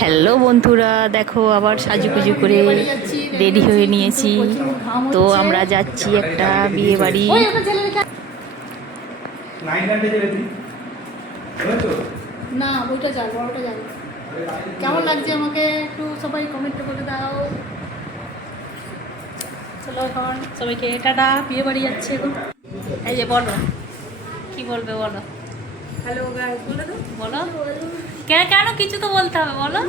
Hello বন্ধুরা, দেখো আবার সাজুগুজু করে রেডি হয়ে নিয়েছি। তো আমরা যাচ্ছি একটা বিয়ে বাড়ি। না ওইটা যাই, বড়টা যাই। কেমন লাগছে আমাকে একটু সবাই কমেন্ট করে দাও। চলো এখন সবাইকে টাটা, বিয়ে বাড়ি যাচ্ছে এখন। এই যে বলো, কি বলবে বলো। হ্যালো গাইস, বলে দাও। বলো কেন কেন কিছু তো বলতে হবে, বলো।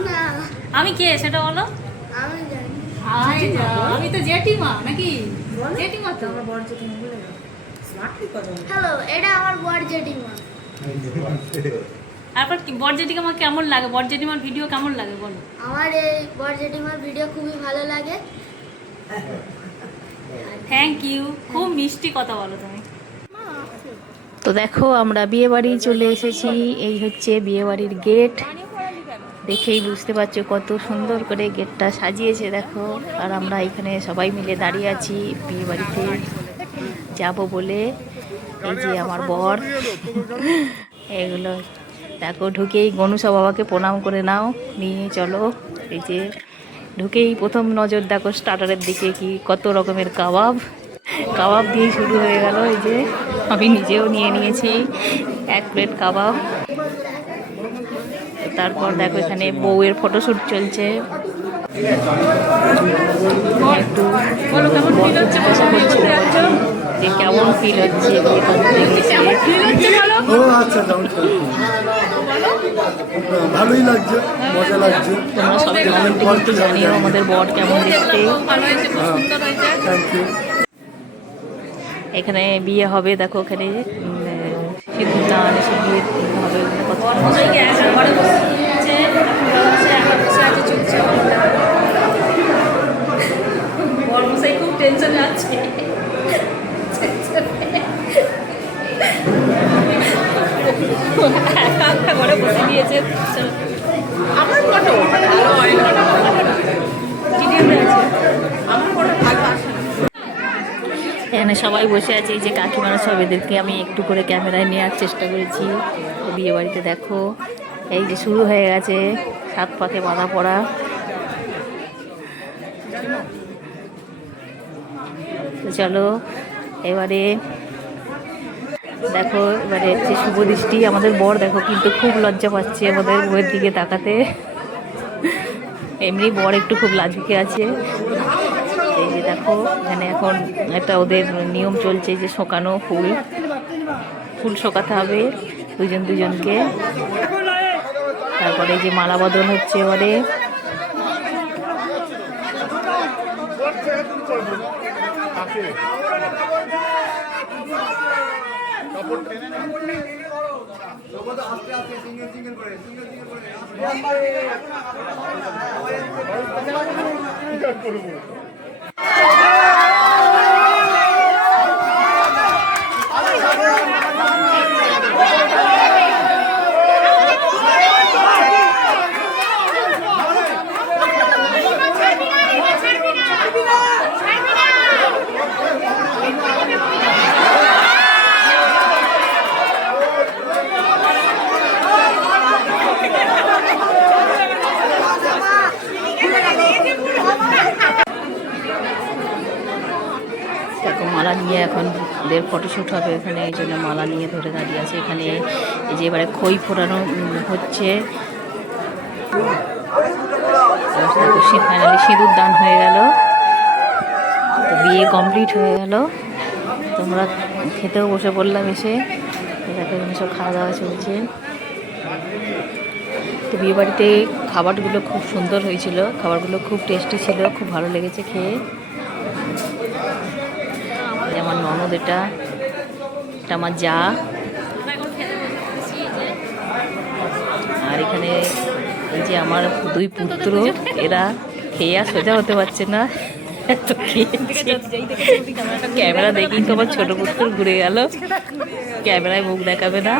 আমি কে সেটা বলো। আমি তো জেঠিমা নাকি? জেঠিমা তো আমার বড় জেঠিমা বলে দাও। স্মার্টলি কথা বলো। হ্যালো, এটা আমার বড় জেঠিমা। তারপর কি বড় জেঠিমা কেমন লাগে, বড় জেঠিমার ভিডিও কেমন লাগে বলো। আমার এই বড় জেঠিমার ভিডিও খুবই ভালো লাগে। থ্যাংক ইউ, খুব মিষ্টি কথা বলো তুমি। তো দেখো আমরা বিয়ে বাড়ি চলে এসেছি। এই হচ্ছে বিয়ে বাড়ির গেট। দেখেই বুঝতে পারছো কত সুন্দর করে গেটটা সাজিয়েছে দেখো। আর আমরা এখানে সবাই মিলে দাঁড়িয়ে আছি বিয়ে বাড়িতে যাবো বলে। এই যে আমার বর, এগুলো দেখো। ঢুকেই গণুসা বাবাকে প্রণাম করে নাও, নিয়ে চলো। এই যে ঢুকেই প্রথম নজর দেখো স্টার্টারের দিকে, কি কত রকমের কাবাব। কাবাব দিয়ে শুরু হয়ে গেল। এই যে আমি নিজেও নিয়ে নিয়েছি 1 প্লেট কাবাব। তারপর দেখো এখানে বউয়ের ফটোশ্যুট চলছে। একটু জিজ্ঞাসা করছিল যে কেমন ফিল হচ্ছে ভালোই লাগছে, মজা লাগছে। তোমরা সবাই কমেন্টে কিন্তু জানিও আমাদের বর কেমন দেখতে। Thank you. এখানে বিয়ে হবে দেখো, এখানে সিঁদুর দান এসে বিয়ে হবে। কত খুব টেনশনে আছে। ঘরে বসে দিয়েছে। আমার ফটো ভালো হয় না। আমার ফটো ভালো আসে না। এখানে সবাই বসে আছে। এই যে কাকিমারা সব, এদেরকে আমি একটু করে ক্যামেরায় নেওয়ার চেষ্টা করেছি। বিয়ে বাড়িতে দেখো এই যে শুরু হয়ে গেছে 7 পাকে বাঁধা পড়া। তো চলো এবারে দেখো, এবারে হচ্ছে শুভ দৃষ্টি। আমাদের বর দেখো কিন্তু খুব লজ্জা পাচ্ছে আমাদের বউয়ের দিকে তাকাতে। এমনি বর একটু খুব লাজুকে আছে। এই যে দেখো এখানে এখন একটা ওদের নিয়ম চলছে যে শোকানো ফুল শোকাতে হবে দুজনকে। তারপরে এই যে মালা বদল হচ্ছে এবারে। মালা নিয়ে এখন ওদের ফটোশ্যুট হবে এখানে, এই জন্য মালা নিয়ে ধরে দাঁড়িয়ে আছে এখানে। এই যে এবারে খই ফোটানো হচ্ছে। ফাইনালি সিঁদুর দান হয়ে গেল। তো বিয়ে কমপ্লিট হয়ে গেল। তোমরা খেতেও বসে পড়লাম এসে। দেখো এখানে সব খাওয়া দাওয়া চলছে। তো বিয়ে বাড়িতে খাবারগুলো খুব সুন্দর হয়েছিল, খাবারগুলো খুব টেস্টি ছিল, খুব ভালো লেগেছে খেয়ে। আমার ননদ, এটা আমার যা। আর এখানে এই যে আমার 2 পুত্র, এরা খেয়ে আর সোজা হতে পারছে না। ক্যামেরা দেখি তো আমার ছোট পুত্র ঘুরে গেল, ক্যামেরায় মুখ দেখাবে না।